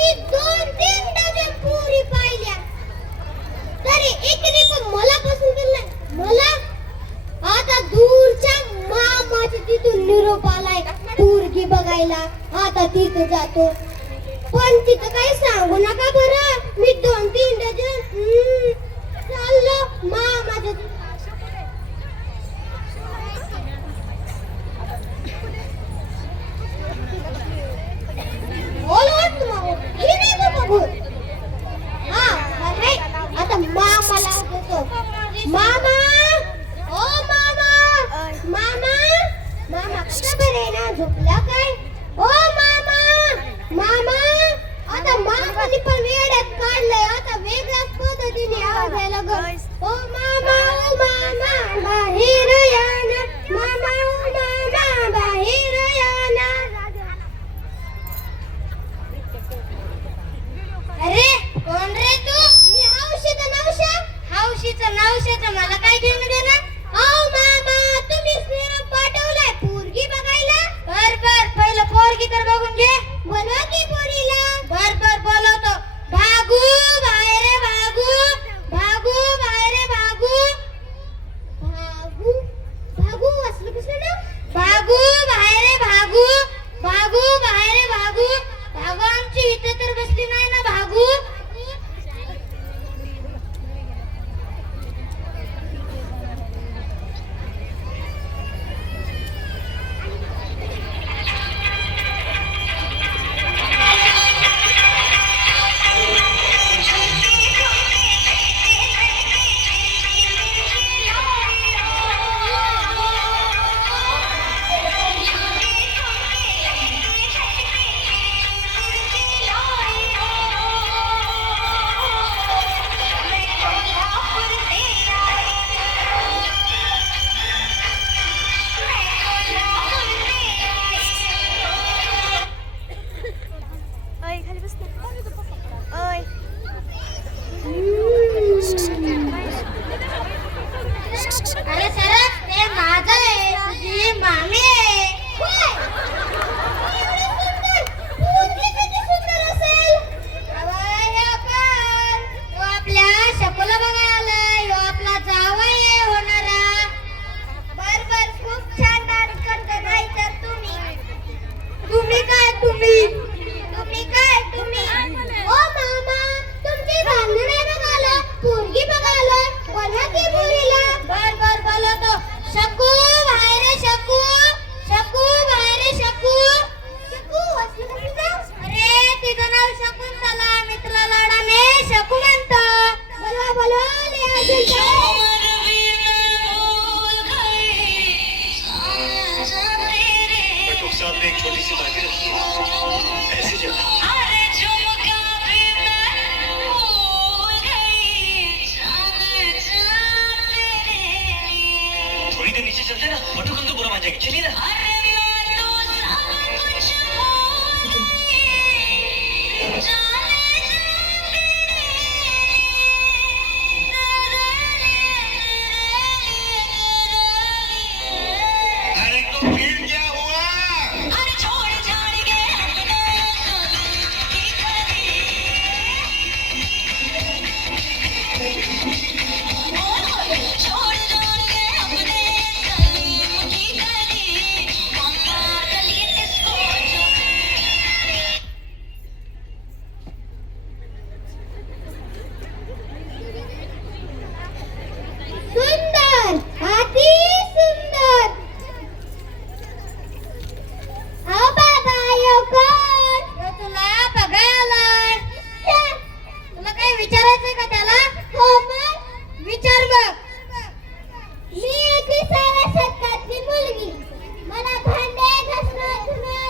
मी 2-3 dozen पुरी पाहिल्या तरी एकने पण मला पसंत नाही. मला आता दूरच्या मामाच्या तिथून निरोप आलाय पोरगी बघायला. आता तिथं जातो पण तिथं काही सांगू नका बरं. मी 2-3 डझन चाललो मामाच्या आता मामाला देतो. मामा ओ मामा मामा मामा कसा बरे ना झोपला काय? ओ मामा मामा आता मामाने पण वेड्यात काढलंय. आता वेगळ्याच पद्धतीने आवाज यायला ग. ओ मामा बाहेर या ना. मामा ओ मामा बाहेर या ना. अरे कोण रे तू? मी हौशीचं नवशाचं मला काय घेऊन देणार? ओ मामा तुम्हीच निरोप पाठवलाय पोरगी बघायला? बर पहिलं पोरगी तर बघून घे. बोलवा की पोरीला. बर बोलवतो. भागू बाहेर रे भागू. भागू बाहेर रे भागू. भागू असलं कसलं ना? भागू बाहेर रे भागू. भागू बाहेर रे भागू. भागू आमची इथं तर बसली नाही ना भागू. अरे सरस ते माझं आहे. तुझी मामी आहे. आपल्या शकुला बघायला आलाय. ह्यो आपला जावई आहे होणारा. बर खूप छान डान्स करतो. नाही तर तुम्ही काय ओ मामा तुमची भांडण आहे बघायला पोरगी बघायला. बोला की पोरीला. बर बोलवतो. शकू बाहेर रे शकू. शकू बाहेर रे शकू. शकू असलं कसं? अरे तिचं नाव शकुंतला. मित्र लाडाने शकू म्हणतो. बोलवा ले अजून साथ में एक छोटी सी बाकी रखी है ऐसी जगह थोड़ी देर नीचे चलते ना बटू कम तो बुरा मान जाएंगे. चलिए ना. अरे तो फिर क्या हुआ? सुंदर अति सुंदर. आओ बाबा यो कोण? तुला बघायलाय. तुला काही विचारायचंय का त्याला? हो मग विचार बघ. मी 21व्या शतकातली मुलगी. मला भांडे घासणं धुणं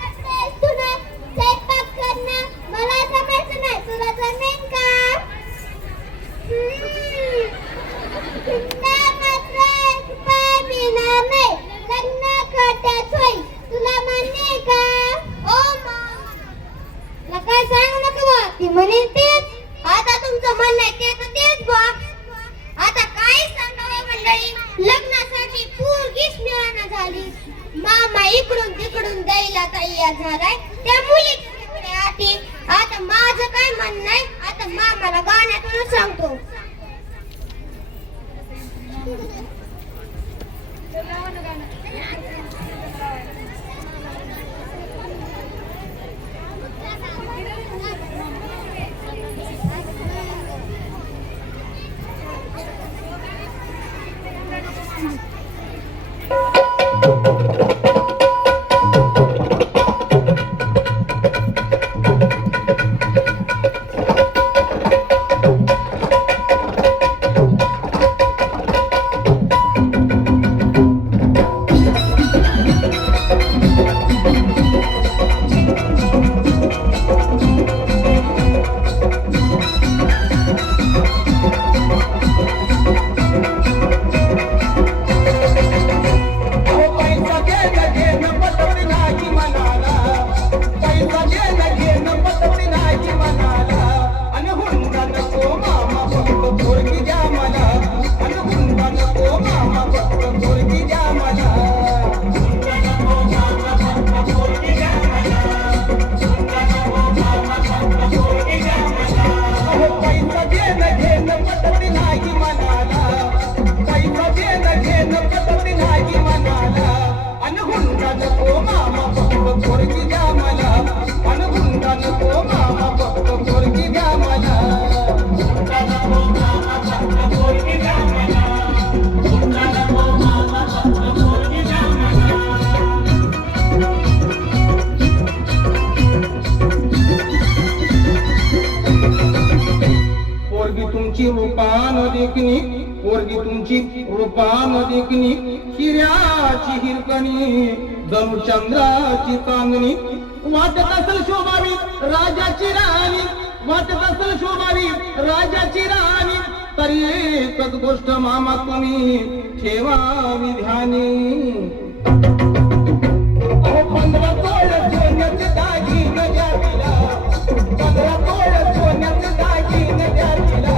कपडे धुणं स्वयंपाक करणं मला जमायचं नाही. तुला जमेल का? तुला मान्य का? ओ मामा काय सांगू नका बा. ती म्हणे तेच. आता तुमचं म्हणणं आहे तेच बा. आता काय सांगावं मंडळी. लग्नासाठी पोरगीच मिळाना झाली. मामा इकडून तिकडून द्यायला तयार झालाय. त्या मुलीकडे आठी आता माझं काय म्हणणं आहे, आता मामाला गाण्यातून सांगतो. पोरगी तुमची रूपान देखणी, हिऱ्याची हिरकणी जणू चंद्राची चांदणी. वाटत असेल शोभावी राजाची राणी, वाटत असेल शोभावी राजाची राणी. तरी एकच गोष्ट मामा तुम्ही ठेवावी ध्यानी. 15 तोळ सोन्याचे दागिने द्या तिला, 15 तोळ सोन्याचे दागिने द्या तिला.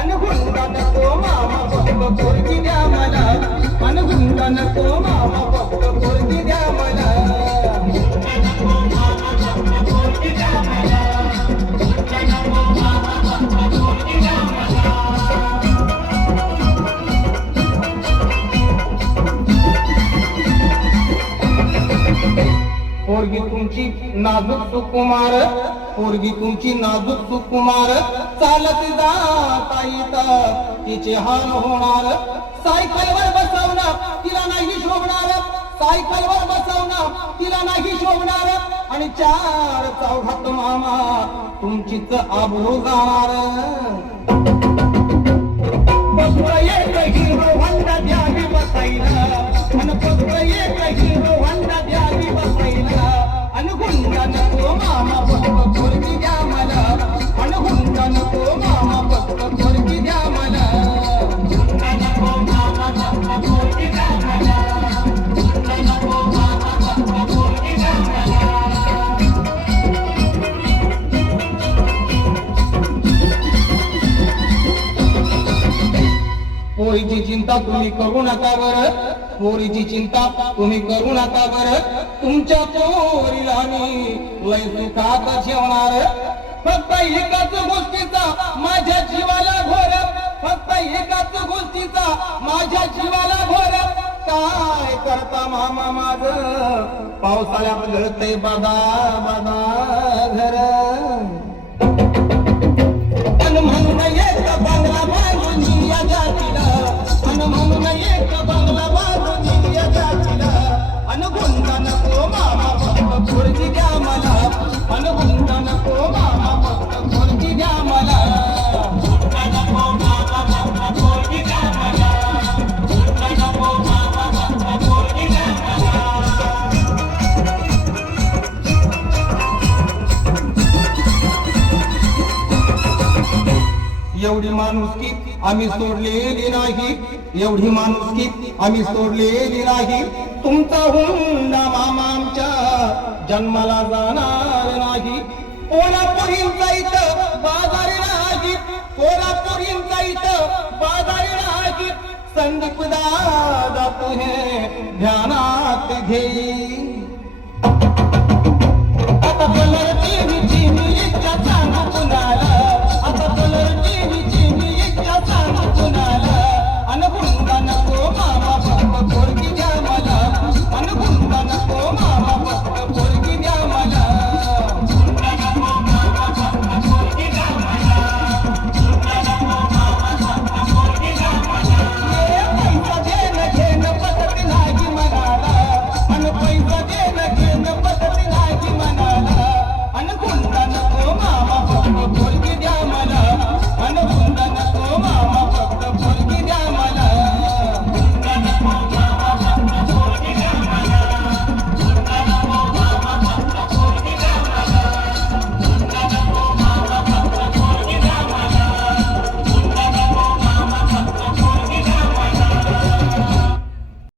अन हुंडा नको मामा फक्त पोरगी द्या मला, अन हुंडा नको मामा फक्त पोरगी द्या मला. पोरगी तुमची नाजूक सुकुमार, पोरगी तुमची नाजूक सुकुमार. चालत जाता येतं तिचे हाल होणार. सायकलवर बसवणार तिला नाही शोभणार, सायकलवर बसवणार तिला नाही शोभणार. आणि 4 चौघात मामा तुमचीच आबरू जाणार. एक हिरो होंडा द्यावी बसायला, आणि एक हिरो होंडा द्यावी बसायला. आणि हुंडा नको मामा फक्त पोरगी द्या मला, आणि हुंडा नको मामा फक्त पोरगी द्या मला. हुंडा नको मामा फक्त पोरगी द्या मला, हुंडा नको मामा फक्त पोरगी द्या मला. पोरीची चिंता तुम्ही करू नका बर, पोरीची चिंता तुम्ही करू नका बर. तुमच्या पोरीला मी लय सुखात ठेवणार. फक्त एकाच गोष्टीचा माझ्या जीवाला घोर, फक्त एकाच गोष्टीचा माझ्या जीवाला घोर. काय करता मामा माझ पावसाळ्यात गळतय बदा बदा घर. म्हणून एक बंगला बांधून या जातीला, अन म्हणून एक बंगला बांधून या जातीला. अन गुंडा नको मामा फक्त पोरगी द्या मला, अन गुंडा नको मामा फक्त पोरगी द्या मला. गुंडा नको मामा फक्त पोरगी द्या मला, गुंडा नको मामा फक्त पोरगी द्या मला. एवढी माणुसकी आम्ही सोडलेली नाही, एवढी माणुसकी आम्ही सोडलेली नाही. तुमचा हुंडा मामा आमच्या जन्माला जाणार नाही. कोल्हापुरींचा इथं बाजारी नाही, कोल्हापुरींचा इथं बाजारी नाही. संदीप दादा तुहे ध्यानात घेई. आता कलर टीव्हीची